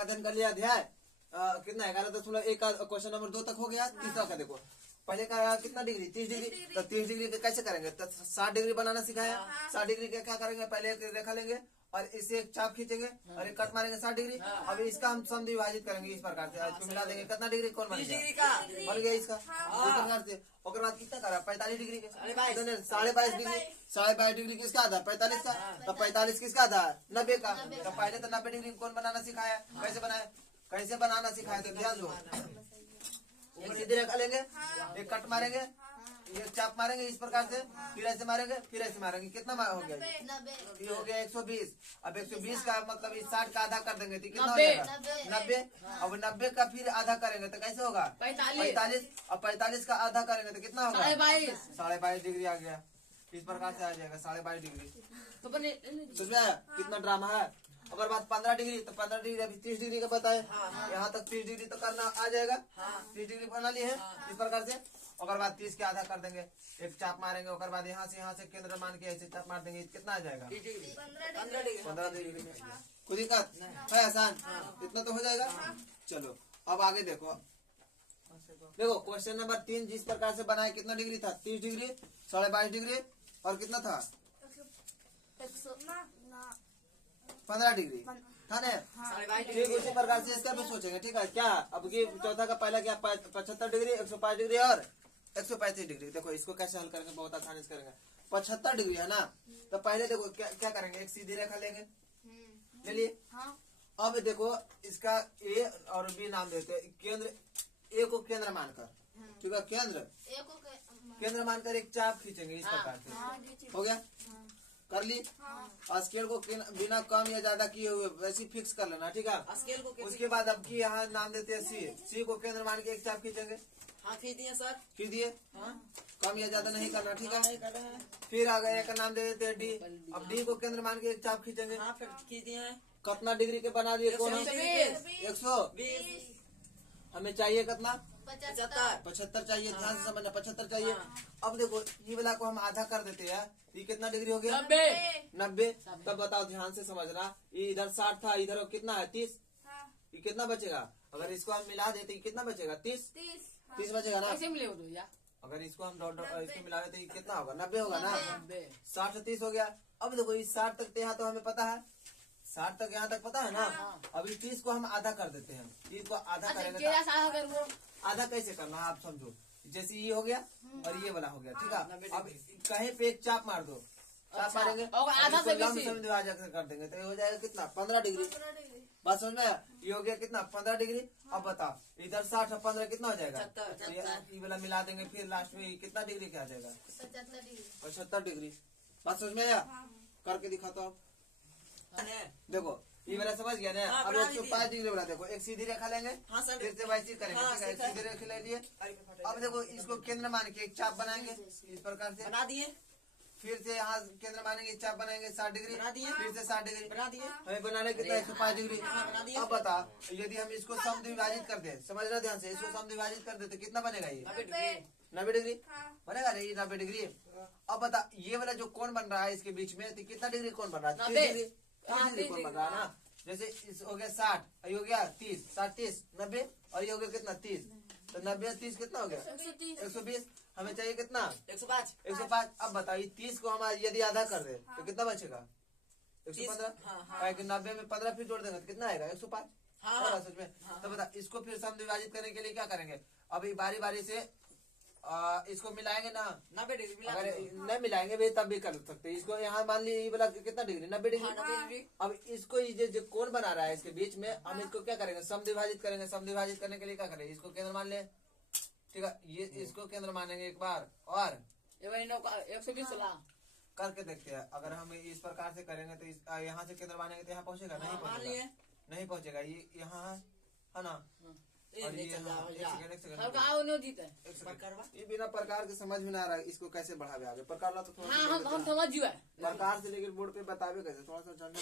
का अध्ययन कर लिया। अध्याय कितना 11.1 का क्वेश्चन नंबर 2 तक हो गया। तीसरा का देखो, पहले का कितना डिग्री 30 डिग्री, तो 30 डिग्री कैसे करेंगे, तो 60 डिग्री बनाना सिखाया। 60 डिग्री का क्या करेंगे, पहले एक रेखा लेंगे और इसे एक चाप खींचेंगे और एक कट मारेंगे 60 डिग्री। अब इसका हम समद्विभाजित करेंगे इस प्रकार से, इसको मिला देंगे, कितना डिग्री कौन बन गया इसका इस प्रकार से। और बाद कितना करा 45 डिग्री के 22.5 डिग्री, 22.5 डिग्री किसका आधा 45 का, तो 45 किसका आधा 90 का। तो पहले तो 90 डिग्री कौन बनाना सिखाया, कैसे बनाना सिखाया, तो ध्यान दो। एक सीधी रेखा लेंगे, एक कट मारेंगे, एक चाप मारेंगे इस प्रकार से, फिर ऐसे मारेंगे, फिर ऐसे मारेंगे, कितना हो गया ये हो गया 120। अब 120 का मतलब इस 60 का आधा कर देंगे तो कितना हो जाएगा 90। अब 90 का फिर आधा करेंगे तो कैसे होगा 45। अब 45 का आधा करेंगे तो कितना होगा 22.5 डिग्री आ गया। इस प्रकार से आ जाएगा 22.5 डिग्री। समझ में आया कितना ड्रामा है। अगर बात 15 डिग्री, तो 15 डिग्री अभी 30 डिग्री का बताए, यहाँ तक 30 डिग्री तो करना आ जाएगा। 30 डिग्री बना लिए है इस प्रकार से। अगर बात 30 के आधा कर देंगे, एक चाप मारेंगे, और बाद यहाँ से केंद्र मान के ऐसे चाप मार देंगे, कितना आ जाएगा 15 डिग्री में। कोई दिक्कत है, आसान इतना तो हो जाएगा। चलो अब आगे देखो क्वेश्चन नंबर 3 जिस प्रकार से बनाए, कितना डिग्री था 30 डिग्री, 22.5 डिग्री और कितना था 15 डिग्री था ना। ठीक उसी प्रकार से इसका भी सोचेंगे। ठीक है क्या, अब ये चौथा का पहला क्या 75 डिग्री, 105 डिग्री और 135 डिग्री। देखो इसको कैसे हल करेंगे, बहुत आसानी से करेंगे। 75 डिग्री है ना, तो पहले देखो क्या करेंगे, एक सीधी रेखा लेंगे, ले लिए। अब देखो इसका ए और बी नाम देते हैं। केंद्र ए को केंद्र मानकर, ठीक है केंद्र मानकर एक चाप खींचेंगे इस प्रकार से। हो गया, कर ली। स्केल को बिना कम या ज्यादा किए हुए वैसे फिक्स कर लेना। ठीक है, स्केल को उसके बाद अब की यहाँ नाम देते हैं सी को केंद्र मान के एक चाप खींचेंगे। हाँ खींच दिए सर, खींच दिए। कम या ज्यादा नहीं करना। ठीक है, फिर आ गया का नाम दे देते हैं डी। अब डी को केंद्र मान के एक चाप खींचेंगे। खींच दिए। कितना डिग्री के बना दिए, कौन 120। हमें चाहिए कितना 75 चाहिए। ध्यान से समझना 75 चाहिए। अब देखो ये वाला को हम आधा कर देते हैं, ये कितना डिग्री हो गया 90। तब बताओ ध्यान से समझना, ये इधर 60 था, इधर कितना है 30। ये कितना बचेगा, अगर इसको हम मिला देते कितना बचेगा 30 बचेगा ना। अगर इसको हम इसको मिला देते कितना होगा 90 होगा ना। 60 से 30 हो गया। अब देखो इस 60 तक यहाँ तो हमें पता है, 60 तक यहाँ तक पता है ना। अभी 30 को हम आधा कर देते हैं। 30 को आधा करेंगे, आधा कैसे करना है आप समझो। जैसे ये हो गया और ये वाला हो गया। ठीक है, अब कहीं पे एक चाप मार दो, चाप मारेंगे आधा विभाजन कर देंगे तो ये हो जाएगा कितना 15 डिग्री। बात समझ में आया, ये हो गया कितना 15 डिग्री। अब बताओ इधर 60 और 15 कितना हो जाएगा, ये वाला मिला देंगे, फिर लास्ट में कितना डिग्री क्या आ जाएगा 75 डिग्री। बात समझ में आया, करके दिखाता हूँ। देखो ये वाला समझ गया ना। अब 105 डिग्री वाला देखो, एक सीधी रेखा लेंगे, फिर से वैसे करेंगे। ठीक है, एक सीधी रेखा ले लिए। अब देखो इसको केंद्र मान के एक चाप बनाएंगे इस प्रकार से, बना दिए। फिर से यहाँ केंद्र मानेंगे, चाप बनाएंगे 60 डिग्री, बना दिए। फिर से 60 डिग्री बना दिए। हमें बनाने कितना 105 डिग्री। अब बता यदि हम इसको समद्विभाजित कर दे, समझना ध्यान से, इसको समद्विभाजित कर दे तो कितना बनेगा ये 90 डिग्री बनेगा नहीं 90 डिग्री। अब बता ये वाला जो कोण बन रहा है इसके बीच में, तो कितना डिग्री कोण बन रहा है 30 डिग्री कोण बन रहा है ना। जैसे इस हो गया 60, ये हो गया 30, 60 30 90 और ये हो गया कितना 30, तो 90 30 कितना हो गया 120। हमें चाहिए कितना 105। अब बताइए 30 को हम यदि आधा कर दे तो कितना बचेगा 115। 90 में 15 फिर जोड़ देंगे तो कितना आएगा 105। सच में। तो बता इसको फिर समद्विभाजित करने के लिए क्या करेंगे, अभी बारी बारी से इसको मिलाएंगे ना 90 डिग्री। अगर नहीं मिलाएंगे भी तब भी कर सकते हैं। इसको यहाँ मान ली ये वाला कितना डिग्री 90 डिग्री। अब इसको ये जो कोण बना रहा है इसके बीच में, हम इसको क्या करेंगे समद्विभाजित करेंगे। समद्विभाजित करने के लिए क्या करेंगे, इसको केंद्र मान ले। ठीक है, ये इसको केंद्र मानेंगे एक बार और 120 करके देखते हैं। अगर हम इस प्रकार से करेंगे तो यहाँ से केंद्र मानेंगे तो यहाँ पहुँचेगा नहीं पहुँचेगा, नहीं पहुँचेगा। ये यहाँ है ना, और ये बिना प्रकार के समझ में ना आ रहा है, इसको कैसे बढ़ावे आगे। प्रकार ला तो थोड़ा हम समझ जुए प्रकार से लेकर बोर्ड पे बतावे कैसे, थोड़ा सा जानना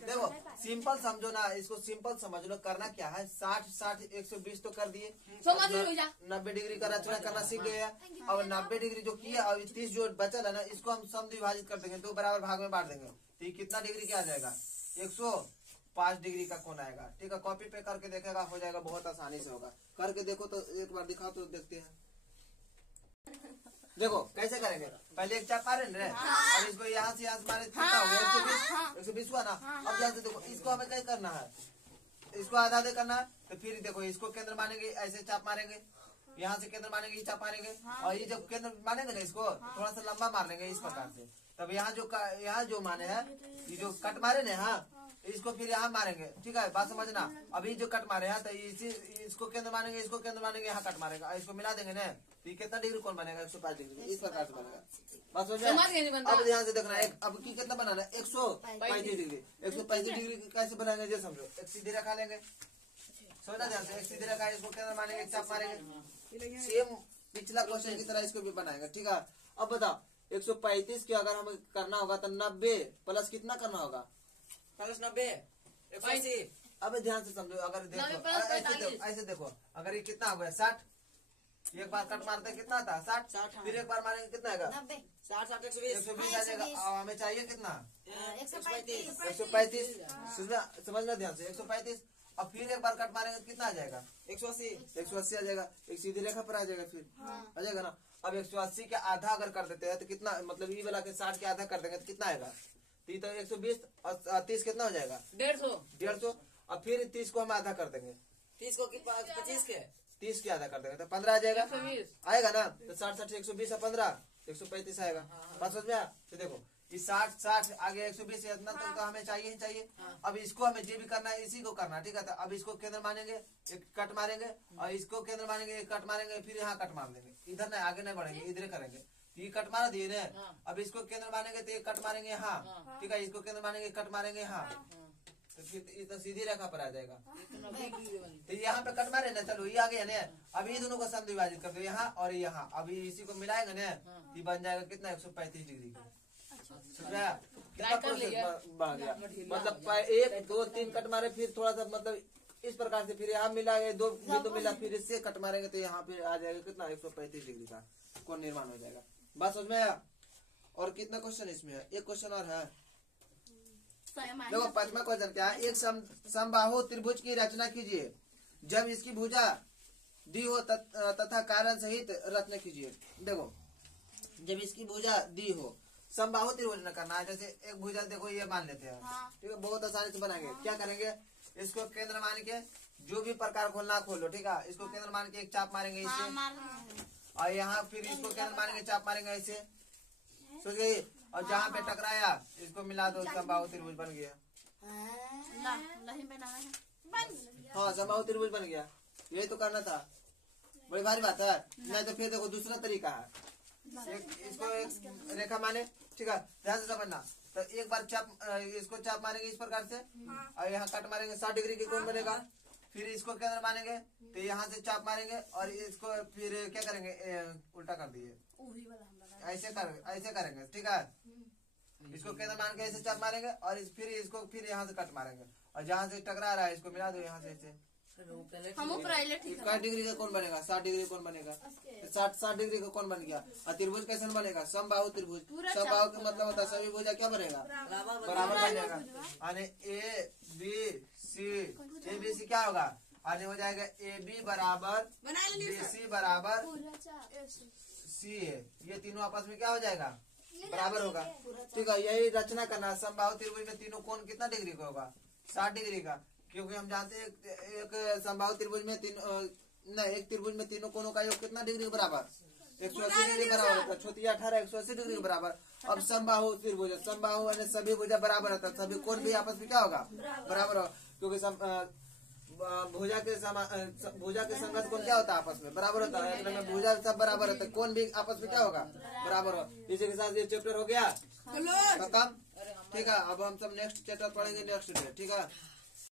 देखो सिंपल समझो ना, इसको सिंपल समझ लो। करना क्या है 60 120 तो कर दिए, 90 डिग्री का रचना करना सीख गए। अब 90 डिग्री जो किया और 30 जो बचल है ना, इसको हम समद्विभाजित कर देंगे, 2 बराबर भाग में बांट देंगे। तो ये कितना डिग्री क्या आ जाएगा? 105 डिग्री का कोण आएगा। ठीक है, कॉपी पे करके देखेगा, हो जाएगा, बहुत आसानी से होगा। करके देखो तो एक बार दिखाओ तो देखते हैं। देखो कैसे करेंगे, पहले एक चाप मारे ना और इसको यहाँ से मारे, कितना हो गया? 120 हुआ ना। अब यहाँ से देखो, इसको हमें क्या करना है, इसको आधा आधे करना है। तो फिर देखो, इसको केंद्र मानेंगे, ऐसे चाप मारेंगे, यहाँ से केंद्र मानेंगे, ये चाप मारेंगे, और ये जब केंद्र मानेंगे ना, इसको थोड़ा सा लंबा मार लेंगे इस प्रकार से। तब यहाँ जो माने हैं, ये जो कट मारे ना, हाँ, इसको फिर यहाँ मारेंगे। ठीक है, बात समझना। अभी जो कट मारे हैं तो इसको केंद्र मानेंगे, इसको केंद्र मानेंगे, यहाँ कट मारेगा, इसको मिला देंगे ना, तो ये कितना डिग्री कोण बनेगा? 105 डिग्री। इस प्रकार से बनेगा। बात समझ में? अब ध्यान से देखना, अब की कितना बनाना है? 135 डिग्री। 135 डिग्री कैसे बनाएंगे ये समझो। एक सीधी रेखा लेंगे, समझना ध्यान से, एक सीधी रेखा, इसको केंद्र मानेंगे, एक चाप मारेंगे, सेम पिछला क्वेश्चन की तरह इसको भी बनाएंगे। ठीक है, अब बताओ 135 की अगर हमें करना होगा तो 90 प्लस कितना करना होगा? प्लस 90 180। अब ध्यान से समझो, अगर देखो ऐसे देखो, अगर ये कितना हो गया? 60। एक बार कट मारते कितना था? 60। फिर एक बार मारेंगे कितना आएगा? 60 60 120 आ जाएगा। हमें चाहिए कितना? 135। 135। समझना ध्यान से, 135। अब फिर एक बार कट मारेंगे कितना आ जाएगा? 180 आ जाएगा। एक सीधी रेखा पर आ जाएगा, फिर आ जाएगा ना। अब 180 के आधा अगर कर देते हैं तो कितना, मतलब ये वाला के 60 के आधा कर देंगे तो कितना आएगा? तो 120 और 30 कितना हो जाएगा? 150। अब फिर 30 को हम आधा कर देंगे, 30 को 25 के 30 के आधा कर देंगे तो 15 आ जाएगा। 120 आएगा ना। तो 60 120 है 15, 135 आएगा। बात समझ में आया? तो देखो, ये 60 आगे 120 इतना तो हमें चाहिए ही चाहिए। अब इसको हमें जो भी करना है इसी को करना। ठीक है, तो अब इसको केंद्र मानेंगे, एक कट मारेंगे, और इसको केंद्र मानेंगे, एक कट मारेंगे, फिर यहाँ कट मार देंगे। इधर नहीं, आगे नहीं बढ़ेंगे, इधर करेंगे। ये कट मार दिए ना। अब इसको केंद्र मानेंगे तो एक कट मारेंगे यहाँ। ठीक है, इसको केंद्र मानेंगे, कट मारेंगे यहाँ, तो फिर तो सीधी रेखा पर आ जाएगा। तो यहाँ पे कट मारे ना, चलो ये आ गया ना। अब ये दोनों को सम विभाजित कर दो, यहाँ और यहाँ। अभी इसी को मिलाएंगे ना, ये बन जाएगा कितना? 135 डिग्री का। कितना प्रोसेस बढ़ गया? मतलब 1 2 3 कट मारे, फिर थोड़ा सा मतलब इस प्रकार से, फिर यहाँ मिला, 2 बिंदु मिला, फिर इससे कट मारेंगे तो यहाँ पे आ जाएगा कितना? 135 डिग्री का कोण निर्माण हो जाएगा। बात समझ में आया? और कितना क्वेश्चन इसमें है? एक क्वेश्चन और है। देखो 5वां क्वेश्चन क्या है? एक समबाहु त्रिभुज की रचना कीजिए जब इसकी भुजा दी हो तथा कारण सहित रचना कीजिए। देखो, जब इसकी भुजा दी हो, समबाहु त्रिभुज न करना है। जैसे एक भुजा देखो, ये मान लेते हैं। ठीक है, बहुत आसानी से बनाएंगे। क्या करेंगे? इसको केंद्र मान के जो भी प्रकार खोलना खोल लो। ठीक है, इसको केंद्र मान के एक चाप मारेंगे इसे, और यहाँ फिर इसको केंद्र मारेंगे, चाप मारेंगे ऐसे, सोच गई। और जहाँ पे टकराया इसको मिला दो, समबाहु त्रिभुज बन गया। हाँ, समबाहु त्रिभुज बन गया। यही तो करना था, बड़ी भारी बात है। नहीं तो फिर देखो दूसरा तरीका है, इसको एक रेखा माने। ठीक है, ध्यान से समझना। तो एक बार इसको चाप मारेंगे इस प्रकार से, और यहाँ कट मारेंगे, 60 डिग्री की कोण बनेगा। फिर इसको केंद्र मानेंगे तो यहाँ से चाप मारेंगे, और इसको फिर क्या करेंगे? उल्टा कर दिए, ऐसे करेंगे। ठीक है, इसको केंद्र मान के ऐसे चाप मारेंगे, और फिर इसको फिर यहाँ से कट मारेंगे, और जहाँ से टकरा रहा है इसको मिला दो यहाँ से ऐसे। 60 डिग्री का कोण बनेगा, 60 डिग्री कोण बनेगा, 60 डिग्री का कोण बन गया। और त्रिभुज कैसे बनेगा? समबाहु त्रिभुज। समबाहु का मतलब होता है सभी भुजा क्या बनेगा? बराबर बन जाएगा। यानी ABC क्या होगा? आने हो जाएगा AB बराबर BC बराबर CA। ये तीनों आपस में क्या हो जाएगा? बराबर होगा। ठीक है, यही रचना करना। समबाहु त्रिभुज में तीनों कोण कितना डिग्री का होगा? 60 डिग्री का। क्योंकि हम जानते हैं एक समबाहु त्रिभुज में एक त्रिभुज में तीनों कोणों का योग कितना डिग्री के बराबर? 180 डिग्री बराबर होता है। छोटी 18 180 डिग्री के बराबर। अब समबाहु त्रिभुज, समबाहु यानी सभी भुजा बराबर होता है, सभी कोण भी आपस में क्या होगा? बराबर होगा। क्योंकि भुजा के संगत कोण क्या होता है? आपस में बराबर होता है। भुजा सब बराबर होता है, कोण भी आपस में क्या होगा? बराबर हो। इसी के साथ ये चैप्टर हो गया खत्म। ठीक है, अब हम सब नेक्स्ट चैप्टर पढ़ेंगे नेक्स्ट डे। ठीक है।